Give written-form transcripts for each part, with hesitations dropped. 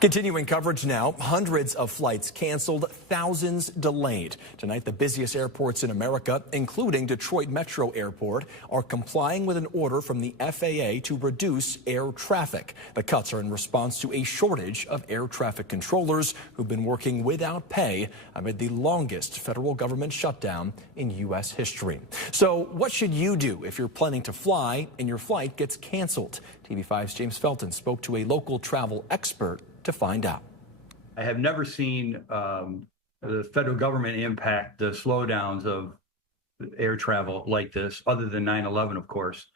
Continuing coverage now, hundreds of flights canceled, thousands delayed. Tonight, the busiest airports in America, including Detroit Metro Airport, are complying with an order from the FAA to reduce air traffic. The cuts are in response to a shortage of air traffic controllers who've been working without pay amid the longest federal government shutdown in U.S. history. So what should you do if you're planning to fly and your flight gets canceled? TV5's James Felton spoke to a local travel expert to find out. I have never seen the federal government impact the slowdowns of air travel like this, other than 9/11, of course.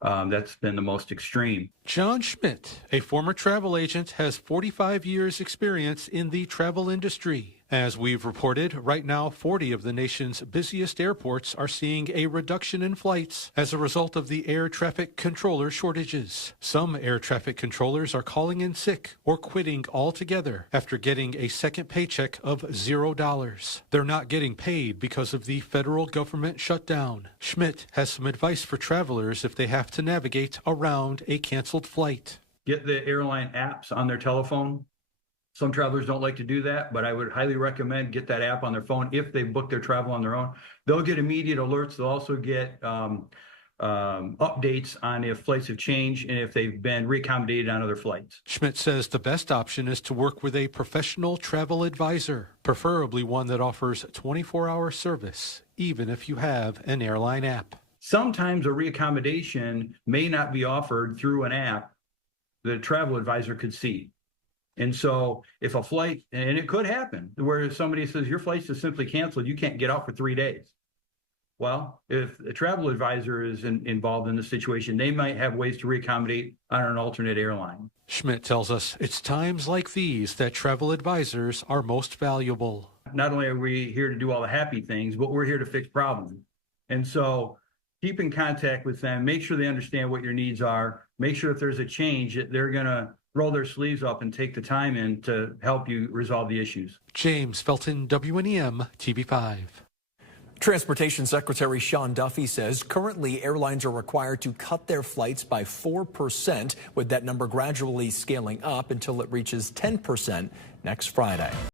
That's been the most extreme. John Schmidt, a former travel agent, has 45 years experience in the travel industry. As we've reported, right now 40 of the nation's busiest airports are seeing a reduction in flights as a result of the air traffic controller shortages. Some air traffic controllers are calling in sick or quitting altogether after getting a second paycheck of $0. They're not getting paid because of the federal government shutdown. Schmidt has some advice for travelers if they have to navigate around a canceled flight. Get the airline apps on their telephone. Some travelers don't like to do that, but I would highly recommend get that app on their phone if they book their travel on their own. They'll get immediate alerts. They'll also get updates on if flights have changed and if they've been reaccommodated on other flights. Schmidt says the best option is to work with a professional travel advisor, preferably one that offers 24-hour service, even if you have an airline app. Sometimes a reaccommodation may not be offered through an app that a travel advisor could see. And so if a flight, and it could happen, where somebody says your flight's just simply canceled, you can't get out for 3 days. Well, if a travel advisor is involved in the situation, they might have ways to reaccommodate on an alternate airline. Schmidt tells us it's times like these that travel advisors are most valuable. Not only are we here to do all the happy things, but we're here to fix problems. And so keep in contact with them, make sure they understand what your needs are, make sure if there's a change that they're going to roll their sleeves up and take the time in to help you resolve the issues. James Felton, WNEM, TV5. Transportation Secretary Sean Duffy says currently airlines are required to cut their flights by 4%, with that number gradually scaling up until it reaches 10% next Friday.